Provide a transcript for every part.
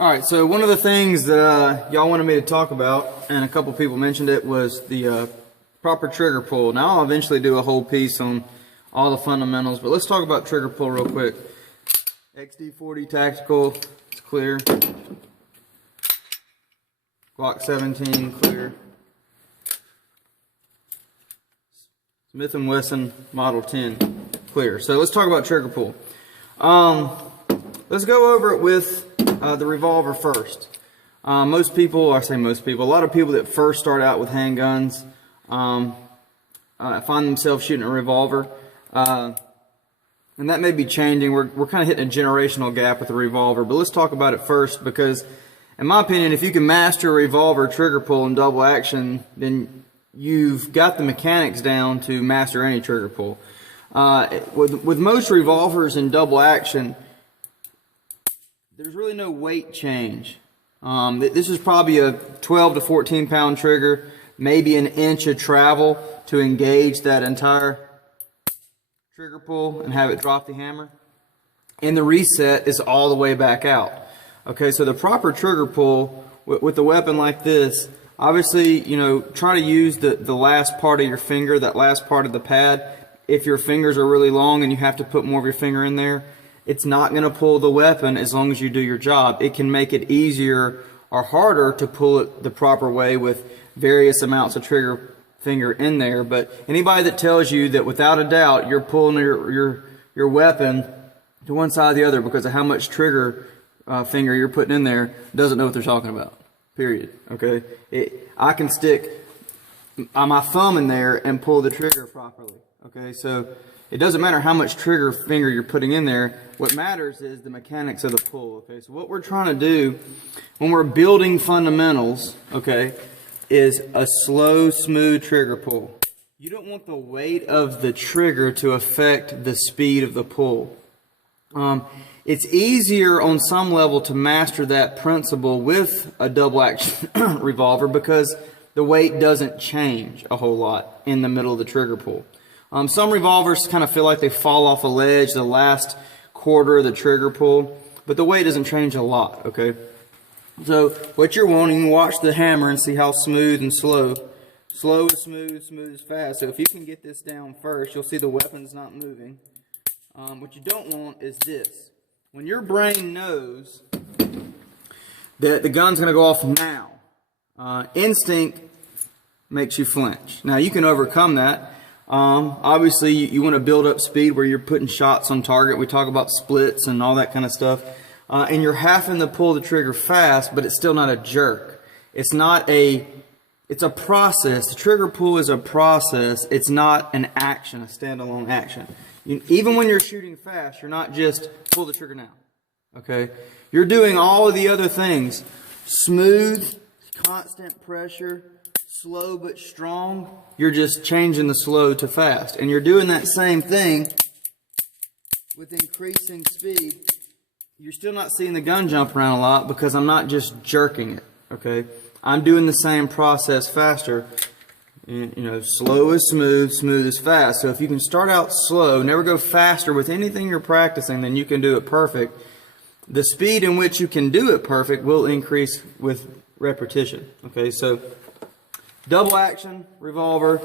Alright, so one of the things that y'all wanted me to talk about, and a couple people mentioned it, was the proper trigger pull. Now I'll eventually do a whole piece on all the fundamentals, but let's talk about trigger pull real quick. XD40 tactical, it's clear. Glock 17, clear. Smith & Wesson Model 10, clear. So let's talk about trigger pull. Let's go over it with the revolver first. Most people, I say most people, a lot of people that first start out with handguns find themselves shooting a revolver. And that may be changing. We're kind of hitting a generational gap with the revolver. But let's talk about it first because, in my opinion, if you can master a revolver trigger pull and double action, then you've got the mechanics down to master any trigger pull. With most revolvers in double action, there's really no weight change. This is probably a 12 to 14 pound trigger, maybe an inch of travel to engage that entire trigger pull and have it drop the hammer. And the reset is all the way back out. Okay, so the proper trigger pull with a weapon like this, obviously, you know, try to use the last part of your finger, that last part of the pad. If your fingers are really long and you have to put more of your finger in there, it's not going to pull the weapon as long as you do your job. It can make it easier or harder to pull it the proper way with various amounts of trigger finger in there. But anybody that tells you that without a doubt you're pulling your weapon to one side or the other because of how much trigger finger you're putting in there doesn't know what they're talking about. Period. Okay? I can stick my thumb in there and pull the trigger properly. Okay? So it doesn't matter how much trigger finger you're putting in there. What matters is the mechanics of the pull. Okay, so what we're trying to do when we're building fundamentals, okay, is a slow, smooth trigger pull. You don't want the weight of the trigger to affect the speed of the pull. It's easier on some level to master that principle with a double action revolver because the weight doesn't change a whole lot in the middle of the trigger pull. Some revolvers kind of feel like they fall off a ledge the last quarter of the trigger pull, but the weight doesn't change a lot, okay? So what you're wanting, watch the hammer and see how smooth and slow. Slow is smooth, smooth is fast. So if you can get this down first, you'll see the weapon's not moving. What you don't want is this. When your brain knows that the gun's going to go off now, instinct makes you flinch. Now you can overcome that. Obviously you want to build up speed where you're putting shots on target. We talk about splits and all that kind of stuff. And you're having to pull the trigger fast, but it's still not a jerk. It's a process. The trigger pull is a process. It's not an action, a standalone action. Even when you're shooting fast, you're not just pull the trigger now. Okay? You're doing all of the other things. Smooth, constant pressure, slow but strong. You're just changing the slow to fast. And you're doing that same thing with increasing speed. You're still not seeing the gun jump around a lot because I'm not just jerking it. Okay? I'm doing the same process faster. You know, slow is smooth, smooth is fast. So if you can start out slow, never go faster with anything you're practicing, then you can do it perfect. The speed in which you can do it perfect will increase with repetition. Okay, so double action, revolver,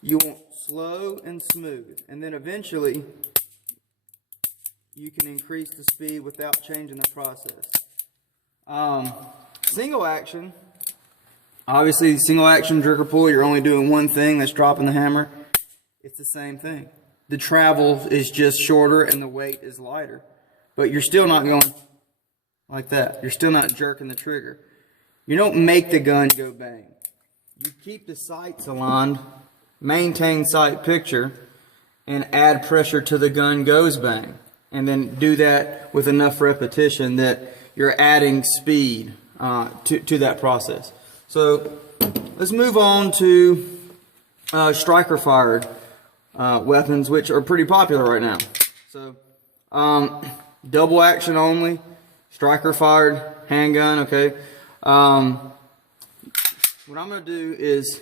you want slow and smooth. And then eventually, you can increase the speed without changing the process. Single action, obviously single action trigger pull, you're only doing one thing, that's dropping the hammer. It's the same thing. The travel is just shorter and the weight is lighter. But you're still not going like that. You're still not jerking the trigger. You don't make the gun go bang. You keep the sights aligned, maintain sight picture, and add pressure to the gun goes bang. And then do that with enough repetition that you're adding speed to that process. So let's move on to striker fired weapons, which are pretty popular right now. So double action only, striker fired handgun. Okay. What I'm going to do is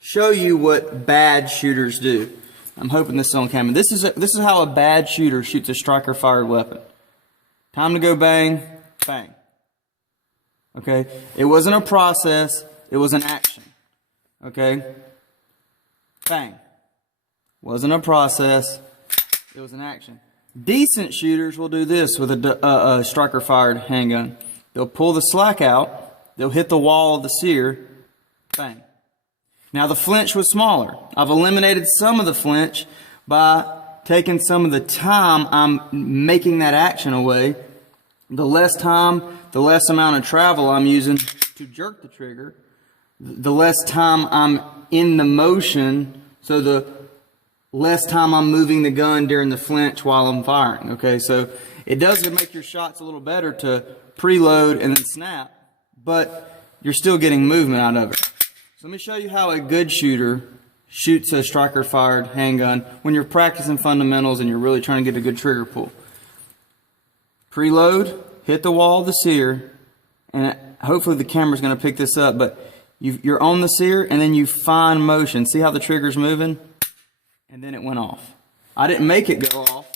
show you what bad shooters do. I'm hoping this is on camera. This is how a bad shooter shoots a striker fired weapon. Time to go bang, bang. Okay? It wasn't a process, it was an action. Okay? Bang. Wasn't a process, it was an action. Decent shooters will do this with a striker-fired handgun. They'll pull the slack out, they'll hit the wall of the sear, bang. Now the flinch was smaller. I've eliminated some of the flinch by taking some of the time I'm making that action away. The less time, the less amount of travel I'm using to jerk the trigger, the less time I'm in the motion, so the less time I'm moving the gun during the flinch while I'm firing. Okay, so it does make your shots a little better to preload and then snap, but you're still getting movement out of it. So let me show you how a good shooter shoots a striker-fired handgun when you're practicing fundamentals and you're really trying to get a good trigger pull. Preload, hit the wall of the sear, and hopefully the camera's going to pick this up, but you're on the sear and then you fine motion. See how the trigger's moving? And then it went off. I didn't make it go off.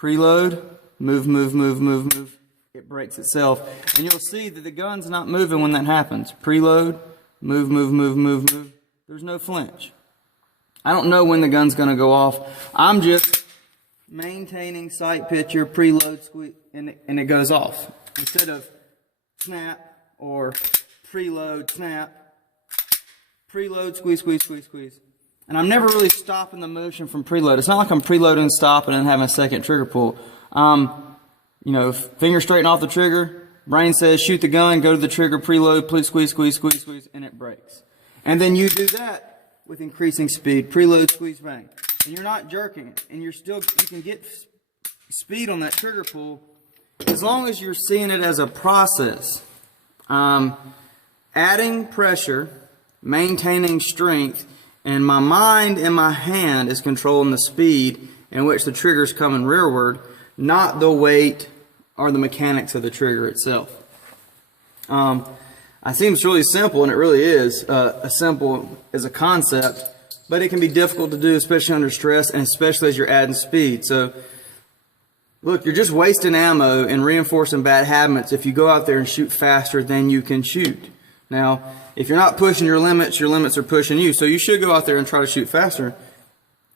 Preload, move, move, move, move, move. It breaks itself. And you'll see that the gun's not moving when that happens. Preload, move, move, move, move, move. There's no flinch. I don't know when the gun's going to go off. I'm just maintaining sight picture, preload, squeeze, and it goes off. Instead of snap or preload, snap, preload, squeeze, squeeze, squeeze, squeeze. And I'm never really stopping the motion from preload. It's not like I'm preloading, stopping, and having a second trigger pull. You know, finger straighten off the trigger. Brain says shoot the gun, go to the trigger, preload, please squeeze, squeeze, squeeze, squeeze, and it breaks. And then you do that with increasing speed. Preload, squeeze, bang. And you're not jerking it. And you can get speed on that trigger pull as long as you're seeing it as a process. Adding pressure, maintaining strength, and my mind and my hand is controlling the speed in which the trigger's coming rearward, not the weight or the mechanics of the trigger itself. It seems really simple, and it really is simple as a concept, but it can be difficult to do, especially under stress and especially as you're adding speed. So, look, you're just wasting ammo and reinforcing bad habits if you go out there and shoot faster than you can shoot. Now, if you're not pushing your limits are pushing you. So you should go out there and try to shoot faster.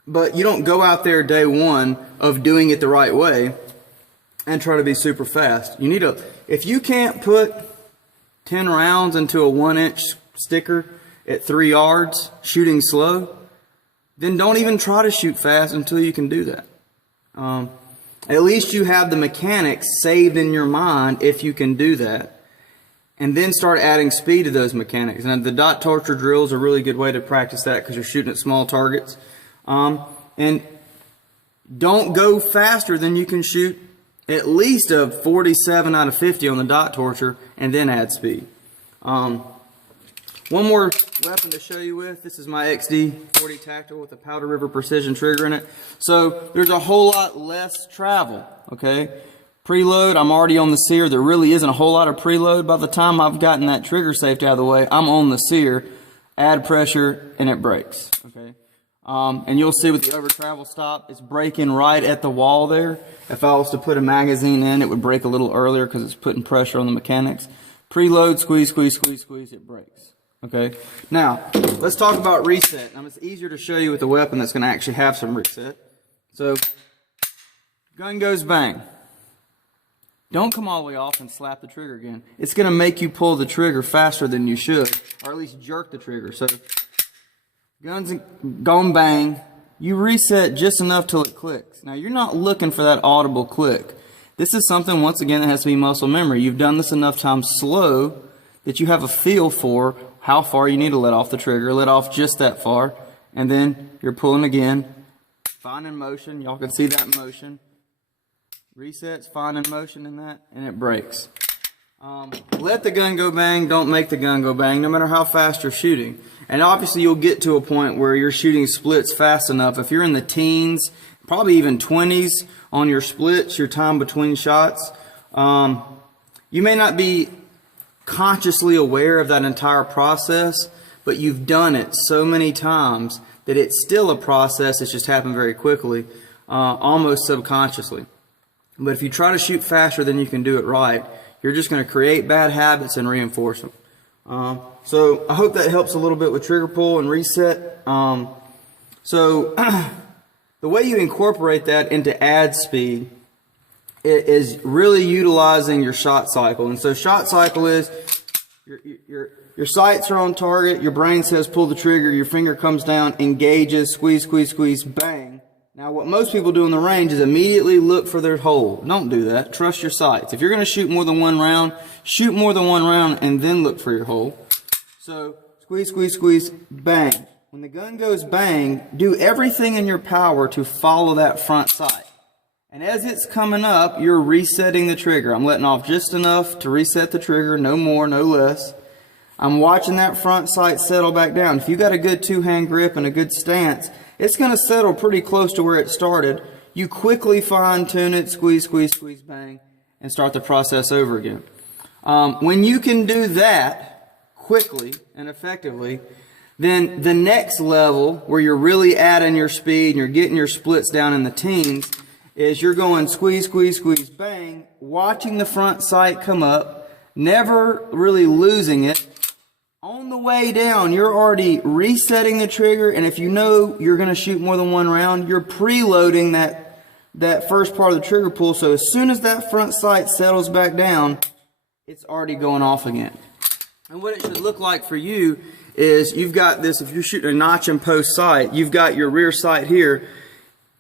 But you don't go out there day one of doing it the right way and try to be super fast. You need to, if you can't put 10 rounds into a 1-inch sticker at 3 yards, shooting slow, then don't even try to shoot fast until you can do that. At least you have the mechanics saved in your mind if you can do that. And then start adding speed to those mechanics. And the dot torture drill is a really good way to practice that because you're shooting at small targets. And don't go faster than you can shoot at least a 47 out of 50 on the dot torture and then add speed. One more weapon to show you with. This is my XD40 Tactical with a Powder River Precision trigger in it. So there's a whole lot less travel, okay? Preload, I'm already on the sear. There really isn't a whole lot of preload. By the time I've gotten that trigger safety out of the way, I'm on the sear, add pressure, and it breaks. Okay, and you'll see with the over travel stop, it's breaking right at the wall there. If I was to put a magazine in, it would break a little earlier because it's putting pressure on the mechanics. Preload, squeeze, squeeze, squeeze, squeeze, it breaks. Okay, now let's talk about reset. Now it's easier to show you with a weapon that's going to actually have some reset. So, gun goes bang. Don't come all the way off and slap the trigger again. It's going to make you pull the trigger faster than you should, or at least jerk the trigger. So, gun's gone bang. You reset just enough till it clicks. Now, you're not looking for that audible click. This is something, once again, that has to be muscle memory. You've done this enough times slow that you have a feel for how far you need to let off the trigger. Let off just that far, and then you're pulling again. Fine in motion. Y'all can see that motion. Resets, fine in motion in that, and it breaks. Let the gun go bang, don't make the gun go bang, no matter how fast you're shooting. And obviously you'll get to a point where you're shooting splits fast enough. If you're in the teens, probably even 20s on your splits, your time between shots, you may not be consciously aware of that entire process, but you've done it so many times that it's still a process. It's just happened very quickly, almost subconsciously. But if you try to shoot faster than you can do it right, You're just going to create bad habits and reinforce them. So I hope that helps a little bit with trigger pull and reset. So the way you incorporate that into ad speed is really utilizing your shot cycle. And so shot cycle is your sights are on target, your brain says pull the trigger, your finger comes down, engages, squeeze, squeeze, squeeze, bang. Now what most people do in the range is immediately look for their hole. Don't do that. Trust your sights. If you're going to shoot more than one round, shoot more than one round and then look for your hole. So squeeze, squeeze, squeeze, bang. When the gun goes bang, do everything in your power to follow that front sight. And as it's coming up, you're resetting the trigger. I'm letting off just enough to reset the trigger, no more, no less. I'm watching that front sight settle back down. If you got a good two-hand grip and a good stance, it's going to settle pretty close to where it started. You quickly fine-tune it, squeeze, squeeze, squeeze, bang, and start the process over again. When you can do that quickly and effectively, then the next level where you're really adding your speed and you're getting your splits down in the teens is you're going squeeze, squeeze, squeeze, bang, watching the front sight come up, never really losing it. On the way down, you're already resetting the trigger, and if you know you're going to shoot more than one round, you're preloading that first part of the trigger pull, so as soon as that front sight settles back down, it's already going off again. And what it should look like for you is you've got this, if you're shooting a notch and post sight, you've got your rear sight here.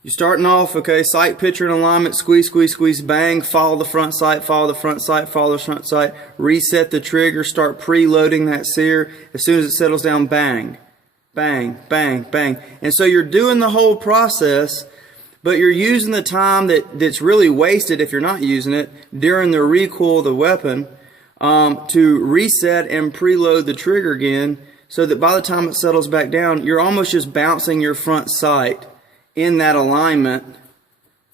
You're starting off, okay, sight picture and alignment, squeeze, squeeze, squeeze, bang, follow the front sight, follow the front sight, follow the front sight, reset the trigger, start preloading that sear. As soon as it settles down, bang, bang, bang, bang. And so you're doing the whole process, but you're using the time that's really wasted if you're not using it during the recoil of the weapon to reset and preload the trigger again, so that by the time it settles back down, you're almost just bouncing your front sight in that alignment,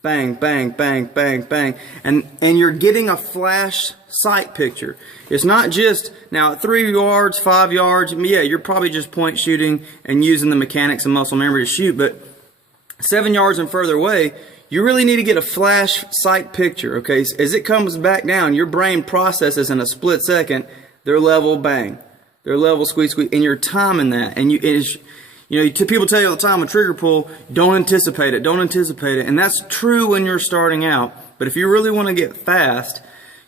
bang, bang, bang, bang, bang, and you're getting a flash sight picture. It's not just, now at 3 yards, 5 yards, yeah, you're probably just point shooting and using the mechanics and muscle memory to shoot, but 7 yards and further away, you really need to get a flash sight picture, okay? As it comes back down, your brain processes in a split second, their level, bang, their level, squeeze, squeeze, and you're timing that, and people tell you all the time, a trigger pull, don't anticipate it, and that's true when you're starting out, but if you really want to get fast,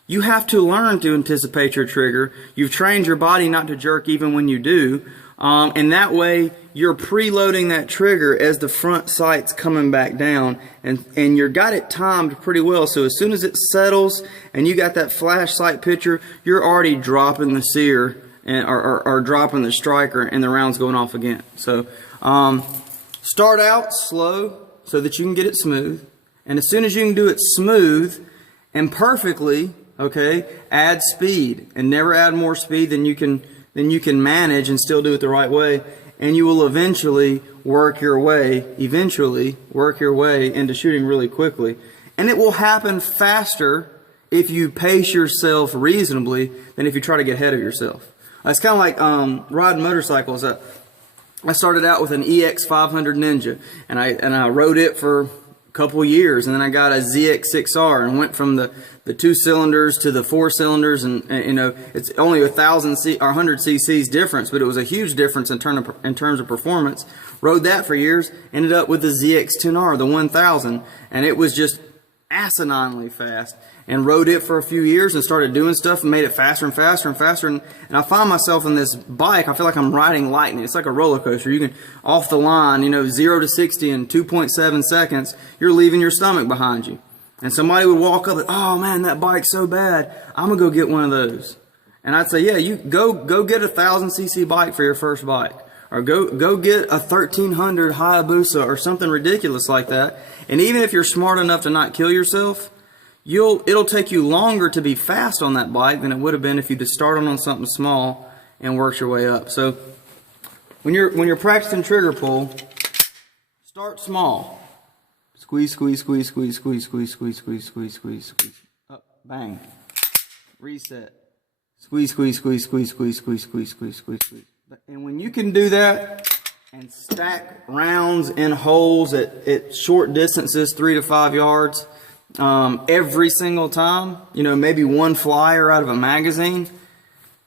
you have to learn to anticipate your trigger. You've trained your body not to jerk even when you do, and that way you're preloading that trigger as the front sight's coming back down, and you got it timed pretty well, so as soon as it settles and you got that flash sight picture, you're already dropping the sear or dropping the striker, and the round's going off again. So start out slow so that you can get it smooth, and as soon as you can do it smooth and perfectly, okay, add speed, and never add more speed than you can manage, and still do it the right way, and you will eventually work your way into shooting really quickly. And it will happen faster if you pace yourself reasonably than if you try to get ahead of yourself. It's kind of like riding motorcycles. I started out with an EX500 Ninja, and I rode it for a couple of years, and then I got a ZX6R and went from the 2 cylinders to the 4 cylinders, and it's only 100 cc's difference, but it was a huge difference in terms of performance. Rode that for years, ended up with the ZX10R, the 1000, and it was just asininely fast, and rode it for a few years and started doing stuff and made it faster and faster and faster, and I find myself in this bike, I feel like I'm riding lightning. It's like a roller coaster. You can, off the line, 0 to 60 in 2.7 seconds, you're leaving your stomach behind you. And somebody would walk up and, oh man, that bike's so bad, I'm gonna go get one of those. And I'd say, yeah, you go get a 1000cc bike for your first bike, or go get a 1300 Hayabusa or something ridiculous like that. And even if you're smart enough to not kill yourself, it'll take you longer to be fast on that bike than it would have been if you just started on something small and worked your way up. So when you're practicing trigger pull, start small. Squeeze, squeeze, squeeze, squeeze, squeeze, squeeze, squeeze, squeeze, squeeze, squeeze, squeeze. Up, bang. Reset. Squeeze, squeeze, squeeze, squeeze, squeeze, squeeze, squeeze, squeeze, squeeze, squeeze. And when you can do that and stack rounds in holes at short distances, 3 to 5 yards, every single time, maybe one flyer out of a magazine,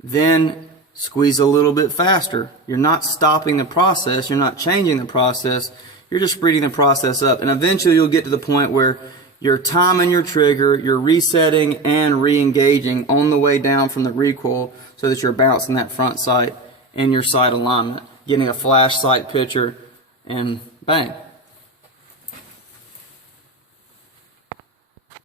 then squeeze a little bit faster. You're not stopping the process. You're not changing the process. You're just speeding the process up. And eventually you'll get to the point where you're timing your trigger, you're resetting and re-engaging on the way down from the recoil so that you're bouncing that front sight in your sight alignment, getting a flash sight picture, and bang.